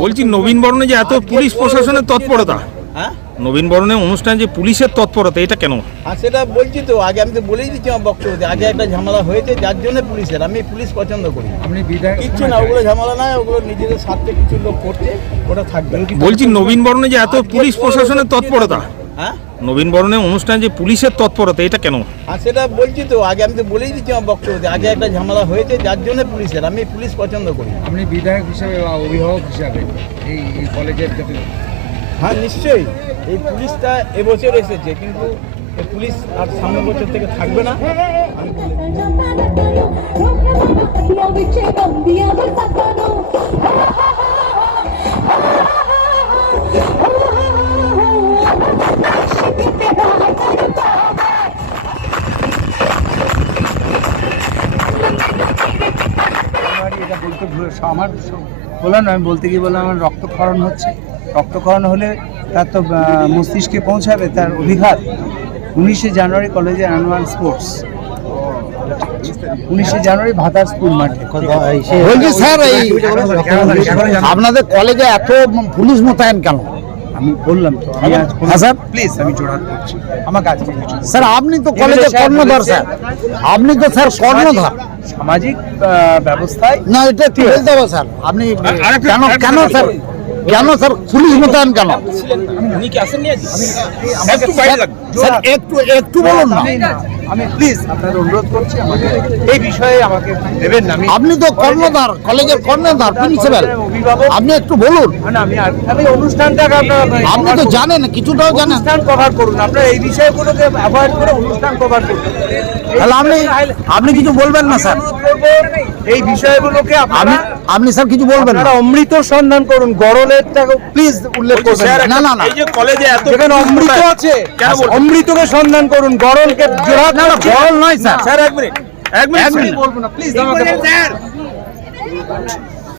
বলছি নবীন যে এত পুলিশ প্রশাসনের তৎপরতা নবীন বরণের অনুষ্ঠান যে পুলিশের তৎপরতা এটা কেন হ্যাঁ সেটা বলছি তো আগে আমি তো বলেই দিচ্ছি আমার বক্তব্য আগে একটা ঝামেলা হয়েছে যার জন্য পুলিশের আমি পুলিশ পছন্দ করি আপনি বিধায়ক কিচ্ছু না ওগুলো ঝামেলা নয় ওগুলো নিজেদের স্বার্থে কিছু লোক করছে ওটা থাকবে বলছি নবীন যে এত পুলিশ প্রশাসনের তৎপরতা হ্যাঁ বরণের অনুষ্ঠানে যে পুলিশের তৎপরতা এটা কেন হ্যাঁ সেটা বলছি তো আগে আমি তো বলেই দিচ্ছি আমার বক্তব্য আগে একটা ঝামেলা হয়েছে যার জন্য পুলিশের আমি পুলিশ পছন্দ করি আপনি বিধায়ক হিসাবে বা অভিভাবক হিসাবে এই এই কলেজের ক্ষেত্রে হ্যাঁ নিশ্চয়ই এই পুলিশটা এবছর এসেছে কিন্তু পুলিশ আর সামনে বছর থেকে থাকবে না আমি বলে আমার বললাম আমি বলতে গিয়ে বললাম আমার রক্তক্ষরণ হচ্ছে রক্তক্ষরণ হলে তার তো মস্তিষ্কে পৌঁছাবে তার অভিঘাত উনিশে জানুয়ারি কলেজের অ্যানুয়াল স্পোর্টস উনিশে জানুয়ারি ভাতার স্কুল মাঠে আপনাদের কলেজে এত পুলিশ মোতায়েন কেন আমি বললাম তো আমি আজ স্যার প্লিজ আমি জোড়া করছি আমাকে আজকে স্যার আপনি তো কলেজের কর্ণধার স্যার আপনি তো স্যার কর্ণধার সামাজিক ব্যবস্থায় না এটা কি বলতে হবে স্যার আপনি কেন কেন স্যার কেন স্যার পুলিশ মোতায়েন কেন উনি কি আসেননি আজ একটু বাইরে লাগবে স্যার একটু একটু বলুন না আমি প্লিজ অনুরোধ করছি আমাকে এই বিষয়ে আমাকে দেবেন না আপনি তো কর্ণধার কলেজের কর্ণধার প্রিন্সিপাল আপনি একটু বলুন আমি আমি অনুষ্ঠানটা আপনারা আপনি তো জানেন কিছুটাও জানেন অনুষ্ঠান কভার করুন আপনারা এই বিষয়গুলোকে অ্যাভয়েড করে অনুষ্ঠান কভার করুন তাহলে আপনি আপনি কিছু বলবেন না স্যার এই বিষয়গুলোকে আপনি আপনি স্যার কিছু বলবেন না অমৃত সন্ধান করুন গরলের প্লিজ উল্লেখ করবেন না না এই যে কলেজে এত এখানে অমৃত আছে অমৃতকে সন্ধান করুন গরলকে জোরাত না গরল স্যার স্যার এক মিনিট এক মিনিট বলবো না প্লিজ দাঁড়াও স্যার